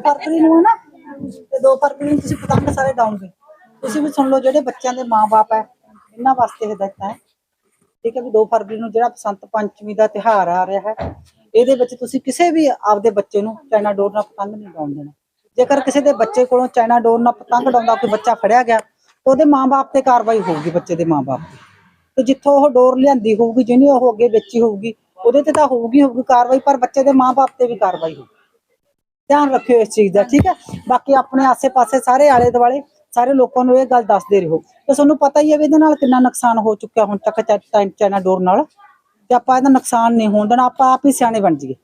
ਫਰਵਰੀ ਨੂੰ ਤੇ 2 ਫਰਵਰੀ ਨੂੰ ਤੁਸੀਂ ਪਤੰਗ ਸਾਰੇ ਡਾਉਂਗੇ ਤੁਸੀਂ ਵੀ ਸੁਣ ਲਓ ਜਿਹੜੇ ਬੱਚਿਆਂ ਦੇ ਮਾਪੇ ਹੈ, ਇਹਨਾਂ ਵਾਸਤੇ ਹਦਾਇਤਾਂ ਹੈ। ਠੀਕ ਹੈ ਵੀ 2 ਫਰਵਰੀ ਨੂੰ ਜਿਹੜਾ ਬਸੰਤ ਪੰਚਮੀ ਦਾ ਤਿਹਾਰ ਆ ਰਿਹਾ ਹੈ, ਇਹਦੇ ਵਿੱਚ ਤੁਸੀਂ ਕਿਸੇ ਵੀ ਆਪਦੇ ਬੱਚੇ ਨੂੰ ਚਾਈਨਾ ਡੋਰ ਨਾਲ ਪਤੰਗ ਨਹੀਂ ਡਾਉਣ ਦੇਣਾ। ਜੇਕਰ ਕਿਸੇ ਦੇ ਬੱਚੇ ਕੋਲੋਂ ਚਾਈਨਾ ਡੋਰ ਨਾਲ ਪਤੰਗ ਡਾਉਂਦਾ ਕੋਈ ਬੱਚਾ ਫੜਿਆ ਗਿਆ, ਤਾਂ ਉਹਦੇ ਮਾਪੇ ਤੇ ਕਾਰਵਾਈ ਹੋਊਗੀ ਬੱਚੇ ਦੇ ਮਾਪੇ ਤੇ ਤੇ ਜਿੱਥੋਂ ਉਹ ਡੋਰ ਲਿਆਂਦੀ ਹੋਊਗੀ, ਜਿਹਨੇ ਉਹ ਅੱਗੇ ਵੇਚੀ ਹੋਊਗੀ, ਉਹਦੇ ਤੇ ਤਾਂ ਹੋਊਗੀ ਹੋਊਗੀ ਕਾਰਵਾਈ, ਪਰ ਬੱਚੇ ਦੇ ਮਾਪੇ ਤੇ ਵੀ ਕਾਰਵਾਈ ਹੋਊਗੀ। ਧਿਆਨ ਰੱਖਿਓ ਇਸ ਚੀਜ਼ ਦਾ, ਠੀਕ ਹੈ? ਬਾਕੀ ਆਪਣੇ ਆਸੇ-ਪਾਸੇ ਸਾਰੇ ਆਲੇ ਦੁਆਲੇ ਸਾਰੇ ਲੋਕਾਂ ਨੂੰ ਇਹ ਗੱਲ ਦੱਸਦੇ ਰਹੋ। ਤੇ ਤੁਹਾਨੂੰ ਪਤਾ ਹੀ ਹੈ ਵੀ ਇਹਦੇ ਨਾਲ ਕਿੰਨਾ ਨੁਕਸਾਨ ਹੋ ਚੁੱਕਿਆ ਹੁਣ ਤੱਕ ਚਾ- ਚਾਈਨਾ ਡੋਰ ਨਾਲ। ਤੇ ਆਪਾਂ ਇਹਦਾ ਨੁਕਸਾਨ ਨਹੀਂ ਹੋਣ ਦੇਣਾ, ਆਪਾਂ ਆਪ ਹੀ ਸਿਆਣੇ ਬਣ ਜਾਈਏ।